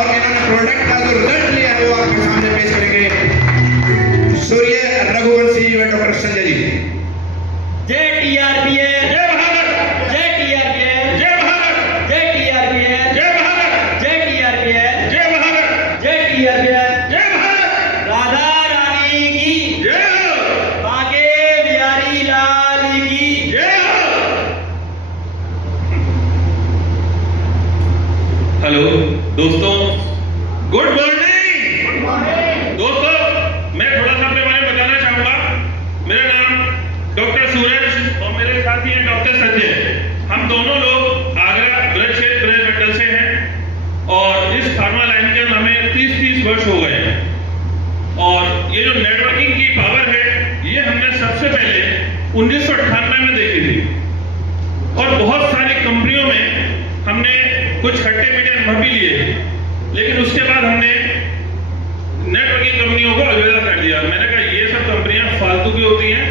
और इन्होंने प्रोडक्ट का जो रिजल्ट लिया है वो आपके सामने पेश करेंगे सूर्य रघुवंशी व डॉक्टर संजय जी। जय टीआरपीएल, जय भारत, जय टीआरपीएल, जय भारत, जय टीआरपीएल, जय भारत, जय टीआरपीएल, जय भारत, जय टीआरपीएल, जय भारत, राधा रानी की जय हो, बाके बिहारी लाल की जय हो। हेलो दोस्तों, गुड मॉर्निंग दोस्तों। मैं थोड़ा सा अपने बारे में बताना चाहूंगा। मेरा नाम डॉक्टर सूरज और मेरे साथी हैं डॉक्टर संजय। हम दोनों लोग आगरा ब्लड क्षेत्र ब्लड मंडल से हैं और इस फार्मा लाइन के हमें 30 वर्ष हो गए हैं। और ये जो नेटवर्किंग की पावर है ये हमने सबसे पहले 1998 में देखी थी और बहुत सारी कंपनियों में हमने कुछ खट्टे मीठे अनुभव भी लिए, लेकिन उसके बाद हमने नेटवर्किंग कंपनियों को अलविदा कर दिया। मैंने कहा ये सब कंपनियां फालतू की होती हैं,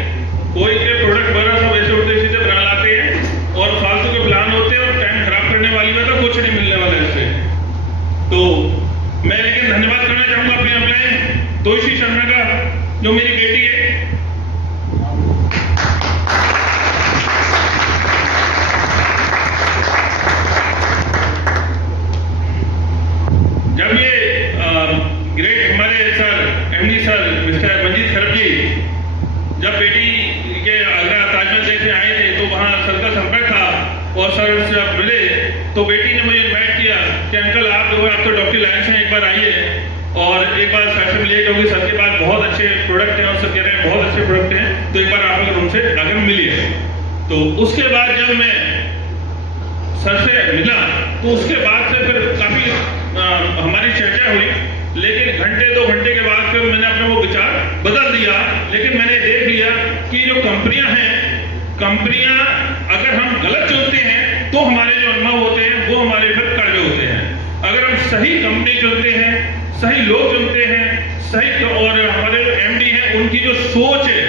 कोई के प्रोडक्ट बना सब ऐसे उल्टे सीधे बना लाते हैं और फालतू के प्लान होते हैं और टाइम खराब करने वाली में तो कुछ नहीं मिलने वाला इससे। तो मैं लेकिन धन्यवाद करना चाहूंगा अपने अपने तोशी शर्मा का जो मेरी बेटी है। जब ये ग्रेट हमारे sir MD sir mister Manjeet sir ji जब बेटी के आगरा ताजमहल देखने आए थे तो वहाँ सर का संपर्क था और सर से आप मिले तो बेटी ने मुझे इनवाइट किया कि अंकल आप जो है आप तो डॉक्टर लाइन से एक बार आइए और एक बार सर से मिलिए, क्योंकि सर के पास बहुत अच्छे प्रोडक्ट हैं और सर कह रहे हैं बहुत अच्छे प्रोडक्ट हैं, तो एक बार आप लोग उनसे आगे मिलिए। तो उसके बाद जब मैं सर से मिला तो उसके बाद से फिर काफी हमारी चर्चा हुई, लेकिन घंटे 2 घंटे के बाद फिर मैंने अपना वो विचार बदल दिया। लेकिन मैंने देख लिया कि जो कंपनियां हैं, कंपनियां अगर हम गलत चुनते हैं तो हमारे जो अनुभव होते हैं वो हमारे फिर कड़वे होते हैं। अगर हम सही कंपनी चुनते हैं, सही लोग चुनते हैं, सही और हमारे जो एमडी हैं उनकी जो सोच है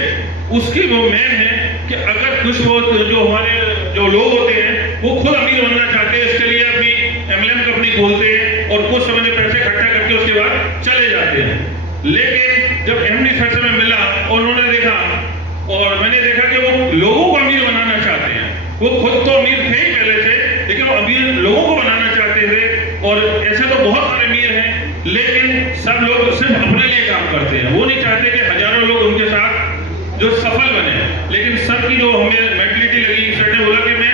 उसकी वो मेन है कि अगर कुछ वो जो हमारे जो लोग होते हैं वो खुद अमीर बनना चाहते हैं, इसके लिए अपनी एमएलएम कंपनी खोलते हैं और कुछ समय में पैसे इकट्ठा करके उसके बाद चले जाते हैं। लेकिन जब एमडी सर से मैं मिला और उन्होंने देखा और मैंने देखा कि वो लोगों को अमीर बनाना चाहते हैं। वो खुद तो अमीर थे ही पहले से, लेकिन वो अमीर लोगों को बनाना चाहते थे। और ऐसे तो बहुत सारे अमीर हैं, लेकिन सब लोग सिर्फ अपने लिए काम करते हैं। वो नहीं चाहते कि हजारों लोग उनके साथ जो सफल बने। लेकिन सर की जो हमें मेंटलिटी लगी, सर ने बोला कि मैं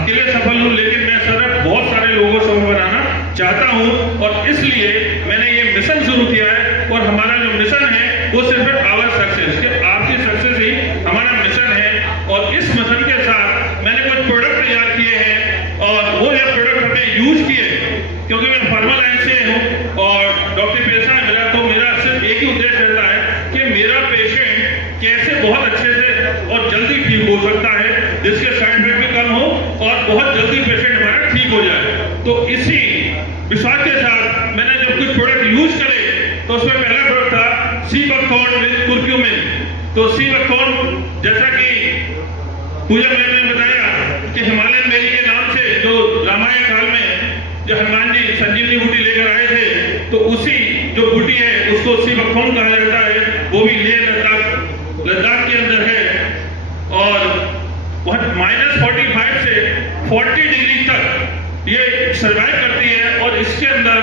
अकेले सफल हूं, लेकिन मैं सर बहुत सारे लोगों को बनाना चाहता हूं और इसलिए मैंने ये मिशन शुरू किया है। और हमारा जो मिशन है वो सिर्फ आवर सक्सेस, कि आपकी सक्सेस ही हमारा मिशन है। और इस मिशन के साथ मैंने कुछ प्रोडक्ट तैयार किए हैं और वो ये प्रोडक्ट हमने यूज किए, क्योंकि मैं फार्मा लाइन से हूं और डॉक्टर पेशा है मेरा, तो मेरा सिर्फ एक ही उद्देश्य रहता है कि मेरा पेशेंट कैसे बहुत अच्छे से और जल्दी ठीक हो सकता है, जिसके साइड इफेक्ट भी कम हो और बहुत जल्दी पेशेंट हमारा ठीक हो जाए। तो इसी विश्वास के साथ मैंने जब कुछ प्रोडक्ट यूज करे तो उसमें पहला प्रोडक्ट था सीबकथॉर्न विद कुर्क्यूमिन। तो सीबकथॉर्न, जैसा कि पूजा मैम ने बताया कि हिमालयन बेरी के नाम से जो रामायण काल में जो हनुमान जी संजीवनी बूटी लेकर आए थे, तो उसी जो बूटी है उसको सीबकथॉर्न कहा जाता है। वो भी लेह लद्दाख के अंदर है और वह -45 से 40 डिग्री तक ये सर्वाइव करती है। और इसके अंदर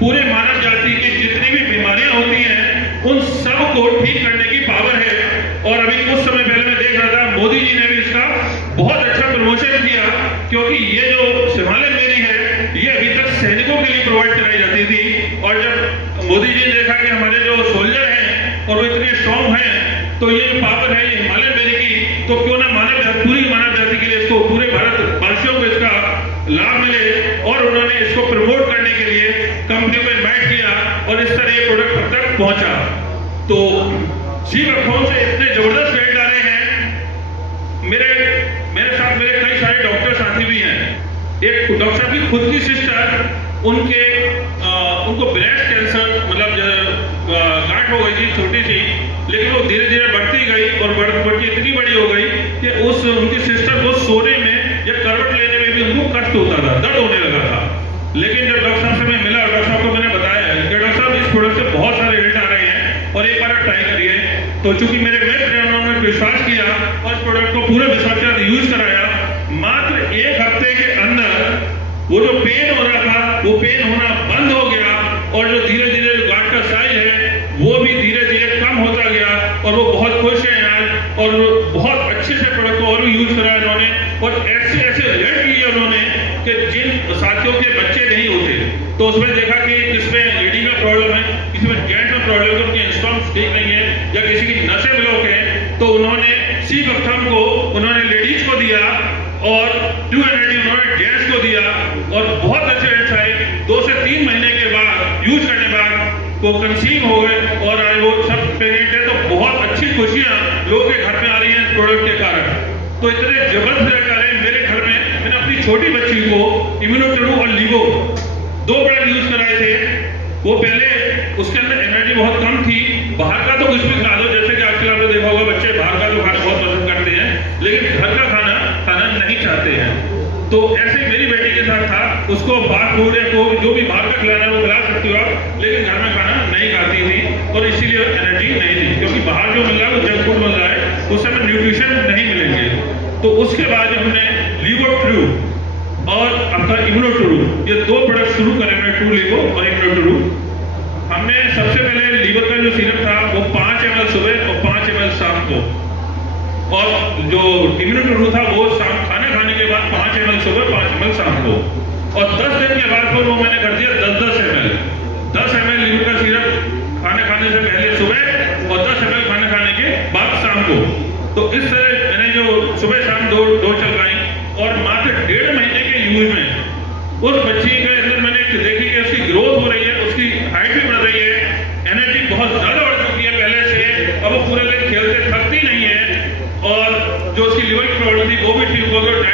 पूरे मानव जाति की जितनी भी बीमारियां होती हैं उन सब को ठीक करने की पावर है। और अभी कुछ समय पहले मैं देख रहा था मोदी जी ने भी इसका बहुत अच्छा प्रमोशन किया, क्योंकि ये जो हिमालयन बेरी है ये अभी तक सैनिकों के लिए प्रोवाइड कराई जाती थी। और जब मोदी जी ने देखा कि हमारे जो सोल्जर हैं और वो इतने स्ट्रॉन्ग हैं, तो ये जो पावर है ये हिमालयन बेरी की, तो क्यों ना पूरी मानव जाति के लिए इसको, पूरे भारत वासियों को इसका लाभ मिले। और उन्होंने इसको प्रमोट करने के लिए कंपनी को इन्वाइट किया और इस तरह ये प्रोडक्ट अब तक पहुंचा। तो सीबकथॉर्न से इतने जबरदस्त रिजल्ट आ रहे हैं। मेरे साथ मेरे कई सारे डॉक्टर साथी भी हैं। एक डॉक्टर साहब की खुद की सिस्टर, उनको ब्रेस्ट कैंसर मतलब गांठ हो गई थी छोटी सी, लेकिन वो धीरे धीरे बढ़ती गई और बढ़ के इतनी बड़ी हो गई कि उनकी सिस्टर को सोने में या करवट लेने में भी उनको कष्ट होता था, दर्द होने लगा था। लेकिन जब डॉक्टर साहब से मैं मिला, डॉक्टर साहब को मैंने बताया बार ट्राई करिए। तो चूंकि मेरे मित्र हैं, उन्होंने विश्वास किया और इस प्रोडक्ट को पूरे विश्वास के साथ यूज कराया। मात्र 1 हफ्ते के अंदर वो जो पेन हो रहा था वो पेन होना बंद हो गया और जो धीरे धीरे गांठ का साइज है वो भी धीरे धीरे कम होता गया और वो बहुत खुश हैं आज और बहुत अच्छे से प्रोडक्ट को और भी यूज करा इन्होंने और ऐसे ऐसे रिजल्ट लिए उन्होंने कि जिन साथियों के बच्चे नहीं होते तो उसमें देखा कि किसमें लेडी का प्रॉब्लम है, किसी में जेंट में प्रॉब्लम है, उनके इंस्टॉम्स ठीक नहीं है या किसी की नसें ब्लॉक है, तो उन्होंने सी बख्तम को उन्होंने लेडीज को दिया और ट्रू एनर्जी उन्होंने जेंट्स को दिया और बहुत अच्छे रिजल्ट आए। 2 से 3 महीने के बाद यूज करने बाद वो कंसीव हो गए और आज वो सब प्रेग्नेंट है। तो बहुत अच्छी खुशियां लोगों के घर में आ रही हैं इस प्रोडक्ट के कारण। तो इतने जबरदस्त रिजल्ट आ रहे हैं। मेरे घर में मैंने अपनी छोटी बच्ची को इम्यूनोट्रू और लीवो 2 प्रोडक्ट यूज कराए थे। वो पहले उसके अंदर एनर्जी बहुत कम थी। बाहर का तो कुछ भी खा लो, जैसे कि आजकल आपने देखा होगा बच्चे बाहर का तो खाना बहुत पसंद करते हैं लेकिन घर का खाना खाना नहीं चाहते हैं। तो ऐसे मेरी बेटी के साथ था, उसको फास्ट फूड या को जो भी बाहर का खिलाना है वो खिला सकती हो आप, लेकिन घर में खाना नहीं खाती थी और इसीलिए एनर्जी नहीं थी, क्योंकि बाहर जो मिल रहा है वो जंक फूड मिल रहा है, उससे हमें न्यूट्रिशन नहीं मिलेंगे। तो उसके बाद जब हमने लीवोट्रू और आपका इम्यूनोट्रू ये 2 प्रोडक्ट शुरू करे, हमने ट्रू लीवो और इम्यूनोट्रू। हमने सबसे पहले लीवर का जो सीरप था वो 5 ml सुबह और 5 ml शाम को, और जो इम्यूनोट्रू था वो शाम खाना खाने के बाद 5 ml सुबह 5 ml शाम को, और 10 दिन के बाद फिर वो मैंने कर दिया 10 ml 10 ml लीवर का सीरप खाना खाने से पहले सुबह और 10 ml खाना खाने के बाद शाम को। तो इस तरह मैंने जो सुबह शाम दो चलवाई और मात्र 1.5 महीने के यूज में उस बच्ची के अंदर मैंने देखी कि उसकी ग्रोथ हो रही है, उसकी हाइट भी बढ़ रही है, एनर्जी बहुत ज्यादा बढ़ चुकी है पहले से, अब वो पूरे दिन खेलते थकती नहीं है और जो उसकी लिवर